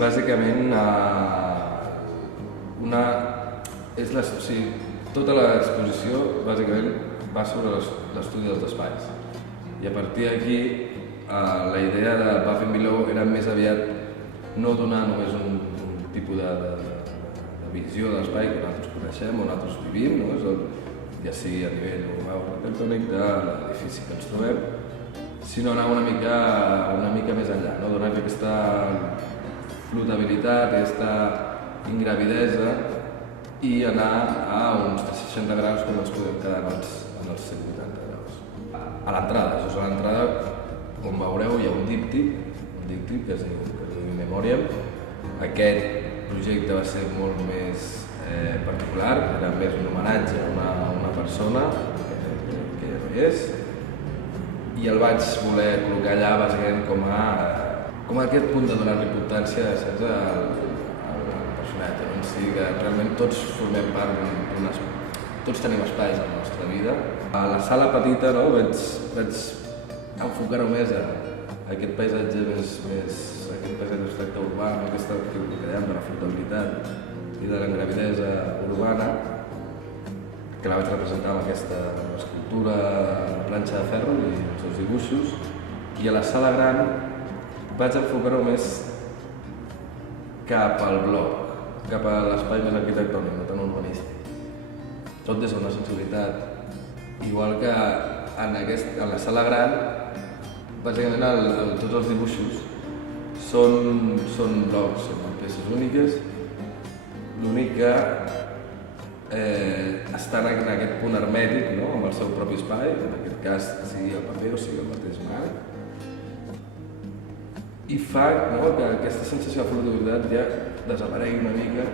bàsicament tota l'exposició bàsicament va sobre l'estudi dels espais. I a partir d'aquí la idea de Buffing Below era més aviat no donar només un tipus de visió de l'espai que nosaltres coneixem o nosaltres vivim, no? Ja sigui a nivell arquitectònic de l'edifici que ens trobem, sinó anar una mica més enllà, no? Donar aquesta flotabilitat, aquesta ingravidesa i anar a uns 360 graus que no ens podem quedar en els 180 graus. A l'entrada, just a l'entrada, com veureu, hi ha un díptic que es diu In Memoriam. Aquest projecte va ser molt més particular, era més un homenatge a una persona que ja no hi és, i el vaig voler col·locar allà bàsicament com a aquest punt de donar-li importància al personatge, en si que realment tots formem part tots tenim espais a la nostra vida. A la sala petita vaig enfocar-ho més a aquest paisatge aquest paisatge abstracte urbà, aquesta que dèiem de la flotabilitat i de l'engravidesa urbana, que la vaig representar amb aquesta escultura, la planxa de ferro i els seus dibuixos. I a la sala gran vaig enfocar-ho més cap al bloc, cap a l'espai més arquitectònic, no tan urbanístic. Tot des d'una sensibilitat. Igual que en la sala gran, bàsicament tots els dibuixos són blocs, són peces úniques. L'únic que estan en aquest punt hermètic, no? Amb el seu propi espai, en aquest cas sigui el paper o sigui el mateix marc, i fa que aquesta sensació de flotabilitat ja desaparegui una mica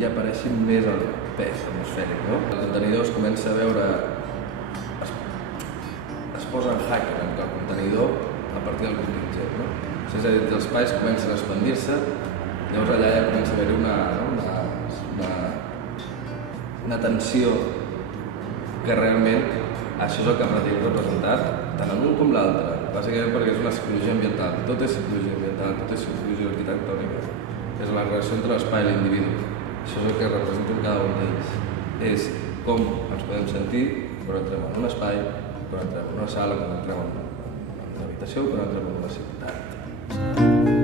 i apareixi més el pes atmosfèric. Els contenidors comença a veure, es posa en hack el contenidor a partir del contingent. És a dir, els espais comencen a expandir-se, llavors allà ja comença a haver-hi una tensió que realment això és el que pretén representar tant en un com l'altre, bàsicament perquè és una psicologia ambiental, tot és psicologia ambiental, tot és psicologia arquitectònica, és la relació entre l'espai i l'individu. Això és el que representa cada un d'ells, és com ens podem sentir quan entrem en un espai, quan entrem en una sala, quan entrem en una habitació o quan entrem en una ciutat.